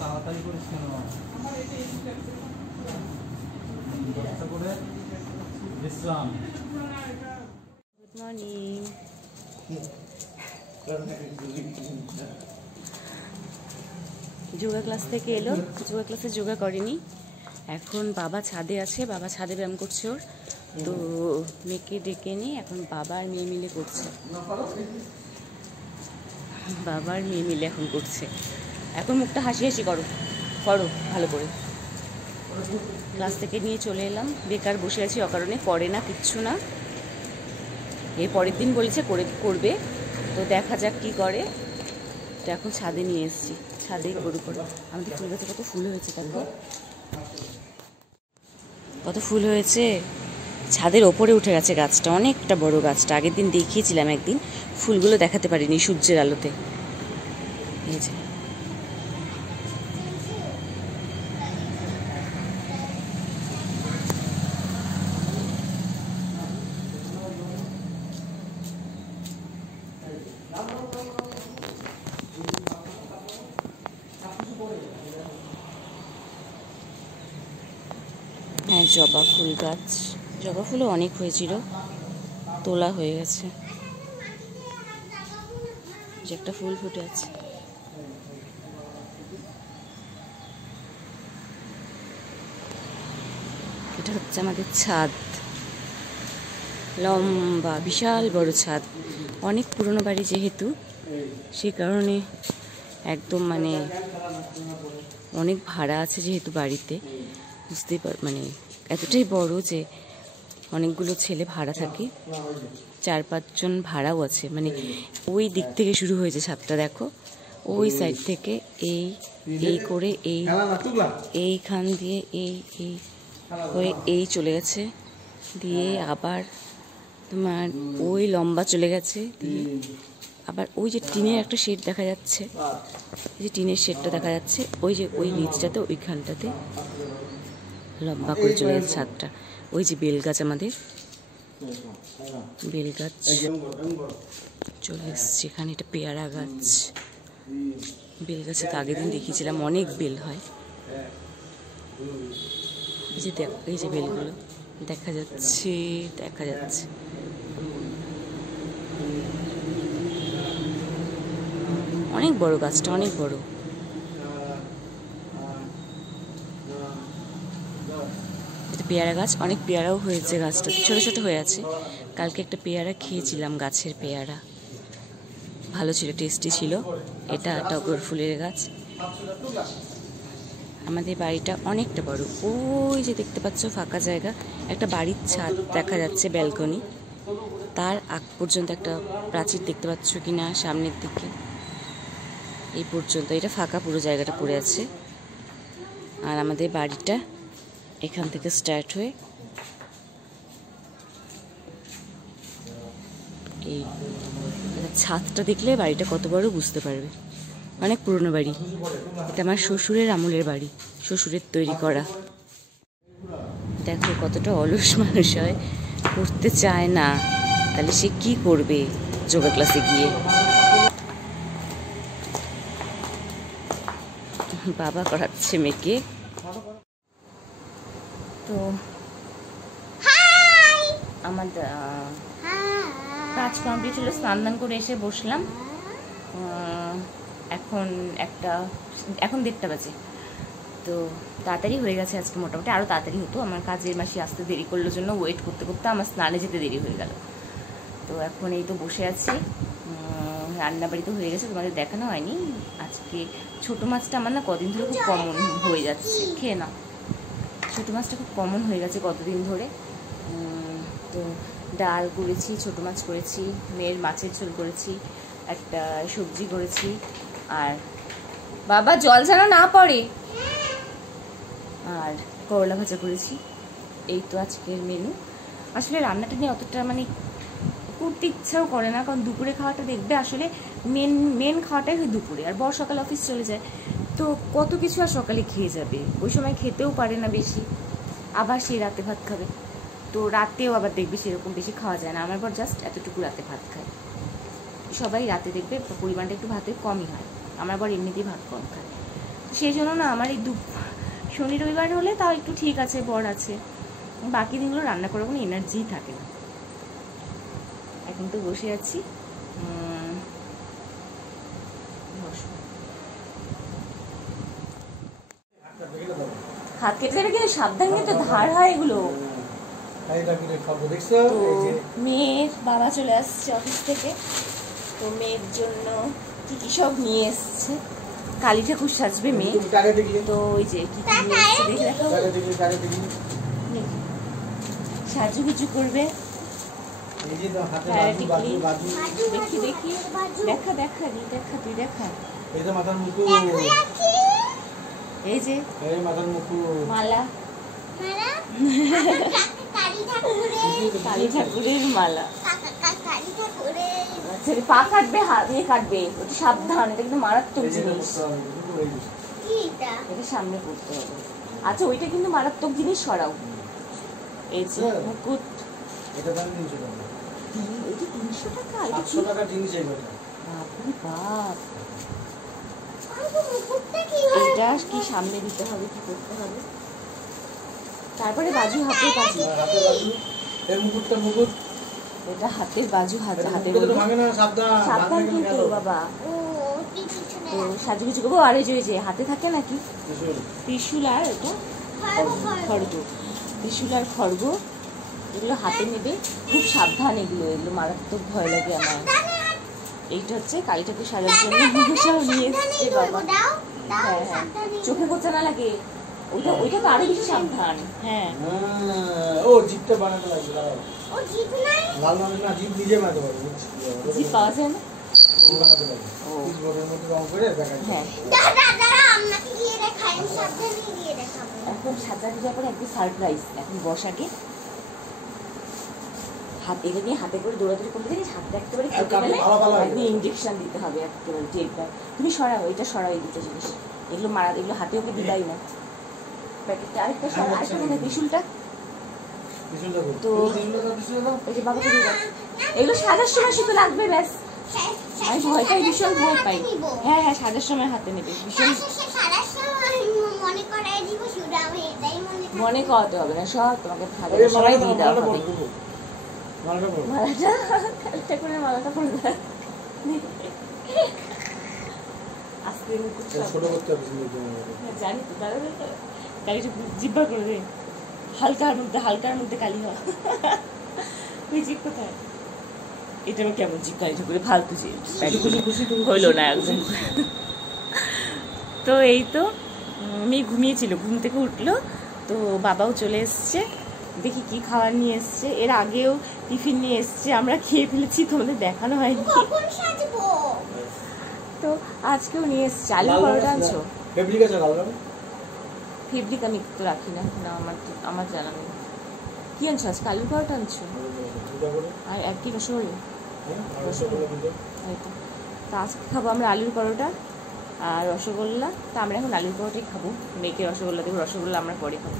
তাড়াতাড়ি করিস কেন? করে বিশ্রাম। Good morning. যোগা ক্লাস থেকে এলো, যোগা ক্লাসে যোগা করেনি। এখন বাবা ছাদে আছে, বাবা ছাদে ব্যায়াম করছে ওর। তো মেয়েকে ডেকে নিয়ে এখন বাবা আর মেয়ে মিলে করছে, বাবা আর মেয়ে মিলে এখন করছে। এখন মুখটা হাসি হাসি করো করো ভালো করে। ক্লাস থেকে নিয়ে চলে এলাম, বেকার বসে আছি অকারণে, করে না কিচ্ছু না। এর পরের দিন বলেছে করবে, তো দেখা যাক কি করে। তো এখন ছাদে নিয়ে এসেছি, ছাদেই করু করো। আমাদের ফুল গাছে কত ফুল হয়েছে, দেখো কত ফুল হয়েছে। ছাদের ওপরে উঠে গেছে গাছটা, অনেকটা বড় গাছটা। আগের দিন দেখিয়েছিলাম একদিন, ফুলগুলো দেখাতে পারিনি সূর্যের আলোতে। এই যে হ্যাঁ, জবা ফুল গাছ, জবা ফুলও অনেক হয়েছিল, তোলা হয়ে গেছে। যে একটা ফুল ফুটে আছে, এটা হচ্ছে আমাদের ছাদ। লম্বা বিশাল বড় ছাদ, অনেক পুরনো বাড়ি যেহেতু, সেই কারণে একদম মানে অনেক ভাড়া আছে যেহেতু বাড়িতে, বুঝতেই মানে এতটাই বড় যে অনেকগুলো ছেলে ভাড়া থাকে, 4-5 জন ভাড়াও আছে। মানে ওই দিক থেকে শুরু হয়েছে ছাদটা, দেখো ওই সাইড থেকে এই করে এইখান দিয়ে এই হয়ে এই চলে গেছে, দিয়ে আবার তোমার ওই লম্বা চলে গেছে, দিয়ে আবার ওই যে টিনের একটা শেড দেখা যাচ্ছে, এই যে টিনের শেডটা দেখা যাচ্ছে, ওই যে ওই নিচটাতে ওইখানটাতে লম্বা করে চলে গেছে ছাদটা। ওই যে বেল গাছ, আমাদের বেল গাছ চলে এসছে এখানে। এটা পেয়ারা গাছ, বেল গাছে তো আগের দিন দেখিয়েছিলাম, অনেক বেল হয়। এই যে দেখ, এই যে বেলগুলো দেখা যাচ্ছে, দেখা যাচ্ছে। অনেক বড় গাছটা, অনেক বড়। এটা পেয়ারা গাছ, অনেক পেয়ারাও হয়েছে গাছটা, ছোট ছোট হয়ে আছে। কালকে একটা পেয়ারা খেয়েছিলাম, গাছের পেয়ারা ভালো ছিল, টেস্টি ছিল। এটা টগর ফুলের গাছ। আমাদের বাড়িটা অনেকটা বড়, ওই যে দেখতে পাচ্ছ ফাঁকা জায়গা, একটা বাড়ির ছাদ দেখা যাচ্ছে, ব্যালকনি, তার আগ পর্যন্ত একটা প্রাচীর দেখতে পাচ্ছ কিনা সামনের দিকে, এই পর্যন্ত এটা ফাঁকা পুরো জায়গাটা পড়ে আছে। আর আমাদের বাড়িটা এখান থেকে স্টার্ট হয়ে এই ছাদটা দেখলে বাড়িটা কত বড় বুঝতে পারবে। অনেক পুরনো বাড়ি, এটা আমার শ্বশুরের আমলের বাড়ি, শ্বশুরের তৈরি করা। দেখো কতটা অলস মানুষ হয়, করতে চায় না, তাহলে সে কি করবে যোগা ক্লাসে গিয়ে। বাবা করাচ্ছে মেয়েকে। তো আমার কাজ কমপ্লিট হলো, স্নান দান করে এসে বসলাম। এখন 1:30 বাজে, তো তাড়াতাড়ি হয়ে গেছে আজকে, মোটামুটি আরও তাড়াতাড়ি হতো। আমার কাজের মাসি আসতে দেরি করলোর জন্য ওয়েট করতে করতে আমার স্নানে যেতে দেরি হয়ে গেল। তো এখন এই তো বসে আছি, রান্নাবাড়ি তো হয়ে গেছে, তোমাদের দেখানো হয়নি। আজকে ছোটো মাছটা আমার না কদিন ধরে খুব কমন হয়ে যাচ্ছে, খেয়ে না, ছোটো মাছটা খুব কমন হয়ে গেছে কতদিন ধরে। তো ডাল করেছি, ছোটো মাছ করেছি, মেয়ের মাছের ঝোল করেছি, একটা সবজি করেছি, আর বাবা জল যেন না পড়ে, আর করলা ভাজা করেছি। এই তো আজকের মেনু। আসলে রান্নাটা নিয়ে অতটা মানে করতে ইচ্ছাও করে না, কারণ দুপুরে খাওয়াটা দেখবে আসলে মেন খাওয়াটাই হয় দুপুরে, আর বর সকালে অফিস চলে যায়, তো কত কিছু আর সকালে খেয়ে যাবে, ওই সময় খেতেও পারে না বেশি, আবার সেই রাতে ভাত খাবে। তো রাতেও আবার দেখবে সেরকম বেশি খাওয়া যায় না, আমার পর জাস্ট এতটুকু রাতে ভাত খায়। সবাই রাতে দেখবে পরিমাণটা একটু ভাতের কমই হয়, আমার বর এমনিতেই ভাত কম খায়। সেই জন্য না আমার এই শনি রবিবার হলে তাও একটু ঠিক আছে, বর আছে, বাকি দিনগুলো রান্না করার কোনো এনার্জিই থাকে না। এখন তো বসে আছি, হাত কেটে যাবে কিন্তু সাবধান, কিন্তু ধার হয় এগুলো। তো মেয়ের বাবা চলে আসছে অফিস থেকে, তো মেয়ের জন্য কি কি সব নিয়ে এসছে। কালী ঠাকুর সাজবে মেয়ে, তো ওই যে কি কি নিয়ে এসছে দেখে দেখো, সাজুগুজু করবে। দেখি দেখি, দেখা দেখা দেখা, তুই দেখা। এই যে মালা, কালী ঠাকুরের মালা। পা কাটবে, হাত দিয়ে কাটবে, ওটা সাবধান, এটা কিন্তু মারাত্মক জিনিস, এটা সামনে করতে হবে। আচ্ছা ওইটা কিন্তু মারাত্মক জিনিস, সরাও। এই যে মুকুট, এটা দাম 300 টাকা। এটা 300 টাকা? 800 টাকা জিনিস এইটা। বাপরে বাপ, এটা কি সামনে দিতে হবে, কি করতে হবে? তারপরে বাজু, হাতের বাজু, এই মুকুটটা, মুকুট এটা হাতের বাজু, হাতে ভাঙে না, সাবধান কিন্তু বাবা। তো সাজুগুজু করবো। আর এই যে হাতে থাকে নাকি ত্রিশূল, আর এটা খড়গ, ত্রিশূল আর খড়গ, এগুলো হাতে নেবে, খুব সাবধান। এগুলো মারাত্মক ভয় লাগে আমার। এইটা হচ্ছে কালী ঠাকুর সাজার জন্য মুখোশাও নিয়ে এসছে বাবা। হ্যাঁ হ্যাঁ, চোখে করতে না লাগে, ওইটা ওইটা তো আরো বেশি সাবধান। হ্যাঁ, ও জিপটা বানাতে লাগবে, ও জিপ নাই, লাল মানে না, জিপ নিজে বানাতে পারবে, জিপ পাওয়া যায় না, জিপ বানাতে পারবে। পিস বড়ের মধ্যে রং করে দেখাই। হ্যাঁ দাদা আপনাকে দিয়ে দেখাই, আমি সাবধানে দিয়ে দেখাবো। এখন সাজাতে যাওয়ার পরে একদম সারপ্রাইজ। এখন বসাকে হাত এগুলো নিয়ে হাতে করে দৌড়াদৌড়ি করতে জানিস, হাতটা একেবারে কেটে গেলে একদম ইঞ্জেকশন দিতে হবে একেবারে টেপটা। তুমি সরাও, এটা সরাও, এই দুটো জিনিস, এগুলো মারা, এগুলো হাতে ওকে দিবাই না। প্যাকেটটা আরেকটা সরা, আরেকটা মনে ত্রিশূলটা, তো ওই যে বাবাকে দিয়ে দাও। এগুলো সাজার সময় শুধু লাগবে, ব্যাস। আমি ভয়টাই ভীষণ ভয় পাই। হ্যাঁ হ্যাঁ, সাজার সময় হাতে নেবে, ভীষণ মনে করাতে হবে না, সব তোমাকে সাজার সময় দিয়ে দেওয়া হবে। মালাটা, একটা করে মালাটা পড়বে, আস্তে জানি তো, দাঁড়া কালিটা জিব্বা করে দে, হালকার মধ্যে কালি হওয়া। তুই জিপ কোথায়? এটা আমি কেমন জিপ কালি ঠাকুরে ফালতু হইলো না একদম। তো এই তো মেয়ে ঘুমিয়েছিল, ঘুম থেকে উঠলো, তো বাবাও চলে এসছে, দেখি কি খাবার নিয়ে এসছে। এর আগেও টিফিন নিয়ে এসছে, আমরা খেয়ে ফেলেছি, তোমাদের দেখানো হয়নি। তো আজকেও নিয়ে এসছে। আলু পরোটা আনছো? ফেব্রিক আমি তো রাখি না, না আমার জানা নেই। কি আনছো আজকে? আলু পরোটা আনছো আর এক কি রসগোল্লা? তো আজকে খাবো আমরা আলুর পরোটা আর রসগোল্লা। তা আমরা এখন আলুর পরোটাই খাবো, মেয়েকে রসগোল্লা দেবো, রসগোল্লা আমরা পরে খাবো।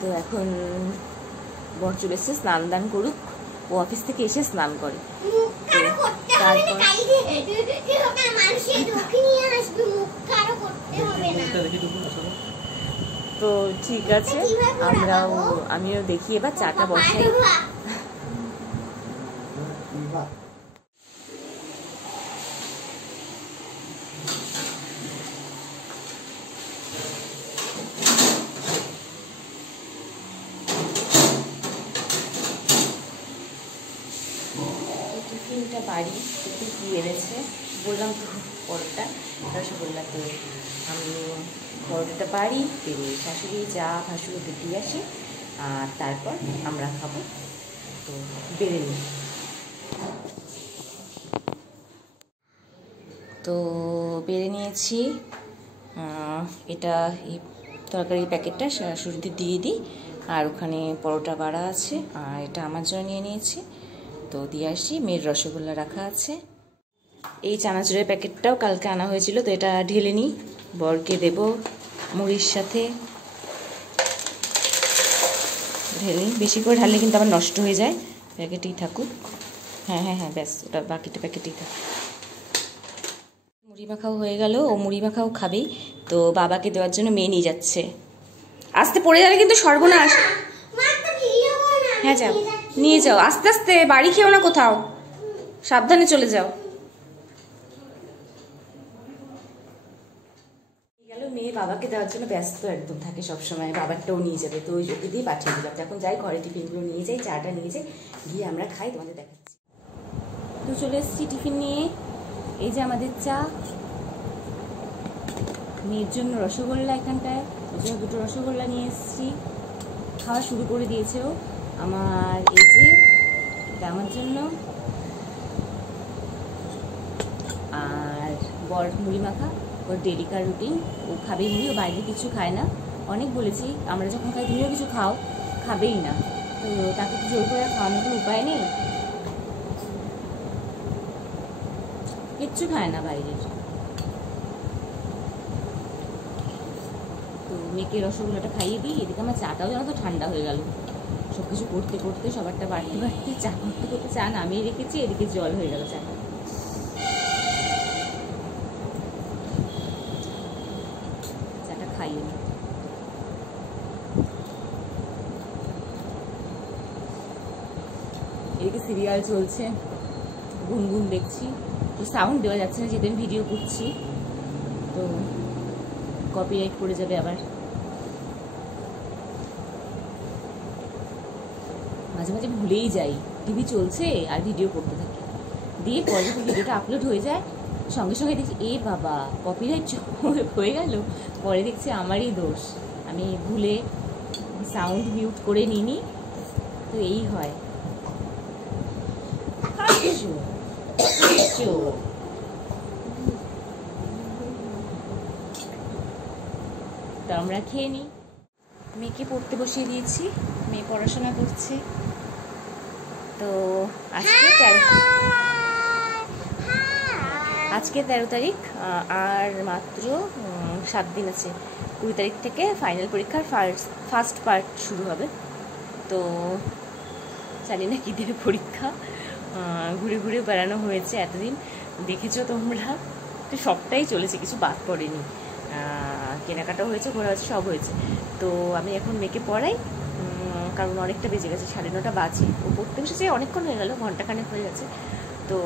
তো এখন বর চলে এসছে, স্নান দান করুক, ও অফিস থেকে এসে স্নান করে। তারপর তো ঠিক আছে, আমিও দেখি এবার চাটা বসাই। টিফিনটা বাড়ি একটু কি এনেছে বললাম তো, পরোটা রসগোল্লা। তো আমি পরোটাটা বাড়ি পেরে শাশুড়ি যা ভাসুরকে দিয়ে আসি, আর তারপর আমরা খাবো। তো বেড়ে নিই। তো বেড়ে নিয়েছি, এটা এই তরকারির প্যাকেটটা শাশুড়িতে দিয়ে দিই, আর ওখানে পরোটা বাড়া আছে, আর এটা আমার জন্য নিয়ে নিয়েছি। তো দিয়ে আসি, মেয়ের রসগোল্লা রাখা আছে। এই চানাচুরের প্যাকেটটাও কালকে আনা হয়েছিল, তো এটা ঢেলে নিই, বরকে দেব মুড়ির সাথে। ঢেলে নিই, বেশি করে ঢাললে কিন্তু আবার নষ্ট হয়ে যায়, প্যাকেটেই থাকুক। হ্যাঁ হ্যাঁ হ্যাঁ, ব্যাস, ওটা বাকিটা প্যাকেটেই থাকুক। মুড়ি মাখাও হয়ে গেল, ও মুড়ি মাখাও খাবেই, তো বাবাকে দেওয়ার জন্য মেয়ে নিয়ে যাচ্ছে। আস্তে পড়ে যাবে কিন্তু, সর্বনাশ। হ্যাঁ যাও, নিয়ে যাও আস্তে আস্তে, বাড়ি খেও না কোথাও, সাবধানে চলে যাও। গেল মেয়ে বাবাকে দেওয়ার জন্য ব্যস্ত একদম থাকে সবসময়, বাবারটাও নিয়ে যাবে, তো ওকে দিয়ে পাঠিয়ে দিলাম। এখন যাই ঘরে টিফিনগুলো নিয়ে যাই, চাটা নিয়ে যাই, গিয়ে আমরা খাই, তোমাদের দেখাচ্ছি। তো চলে এসেছি টিফিন নিয়ে, এই যে আমাদের চা, মেয়ের জন্য রসগোল্লা, এখানটায় ওই জন্য 2টো রসগোল্লা নিয়ে এসেছি, খাওয়া শুরু করে দিয়েছে ও আমার। এই যে এটা আমার জন্য, আর বর মুড়ি মাখা, ওর ডেলিকার রুটিন, ও খাবেই মুড়ি, ও বাইরে কিছু খায় না। অনেক বলেছি আমরা যখন খাই তুমিও কিছু খাও, খাবেই না, তো তাকে তো জোর করে খাওয়ানোর কোনো উপায় নেই, কিচ্ছু খায় না বাইরের। তো মেয়েকে রসগোল্লাটা খাইয়ে দিই, এদিকে আমার চাটাও যেন তো ঠান্ডা হয়ে গেল, সব কিছু করতে করতে, সবারটা বাড়তে বাড়তে, চা করতে করতে চা নামিয়ে রেখেছি, এদিকে জল হয়ে গেল চাটা। চাটা খাইয়ে নি। এদিকে সিরিয়াল চলছে, গুনগুন দেখছি, তো সাউন্ড দেওয়া যাচ্ছে না যেহেতু আমি ভিডিও করছি, তো কপিরাইট পড়ে যাবে আবার। মাঝে মাঝে ভুলেই যাই টিভি চলছে আর ভিডিও করতে থাকি, দিয়ে পরে যখন ভিডিওটা আপলোড হয়ে যায় সঙ্গে সঙ্গে দেখছি এ বাবা কপিরাইট হয়ে গেল, পরে দেখছি আমারই দোষ, আমি ভুলে সাউন্ড মিউট করে নিই, তো এই হয়। তো আমরা খেয়ে নিই। মেয়েকে পড়তে বসিয়ে দিয়েছি, মেয়ে পড়াশোনা করছে। তো আজকে 13 তারিখ, আর মাত্র 7 দিন আছে, 20 তারিখ থেকে ফাইনাল পরীক্ষার ফার্স্ট পার্ট শুরু হবে। তো জানি না কী দিনে পরীক্ষা, ঘুরে ঘুরে বেড়ানো হয়েছে এতদিন, দেখেছো তোমরা, তো সবটাই চলেছে, কিছু বাদ পড়েনি, কেনাকাটাও হয়েছে, ঘোরা হয়েছে, সব হয়েছে। তো আমি এখন মেয়েকে পড়াই, কারণ অনেকটা বেজে গেছে, 9:30 বাজে, ও পড়তে বসেছে অনেকক্ষণ হয়ে গেল, ঘন্টাখানেক হয়ে গেছে, তো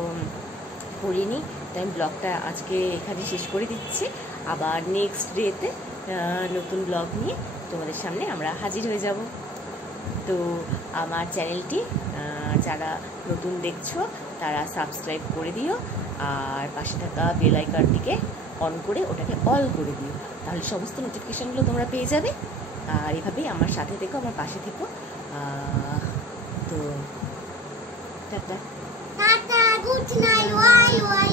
পড়িয়ে নিই। তাই আমি ব্লগটা আজকে এখানে শেষ করে দিচ্ছি, আবার নেক্সট ডেতে নতুন ব্লগ নিয়ে তোমাদের সামনে আমরা হাজির হয়ে যাব। তো আমার চ্যানেলটি যারা নতুন দেখছো তারা সাবস্ক্রাইব করে দিও, আর পাশে থাকা বেল আইকনটিকে অন করে ওটাকে অল করে দিও, তাহলে সমস্ত নোটিফিকেশানগুলো তোমরা পেয়ে যাবে। আর এভাবেই আমার সাথে থেকো, আমার পাশে থেকো। তো টাটা, গুড নাইট, ওয়াই ওয়াই।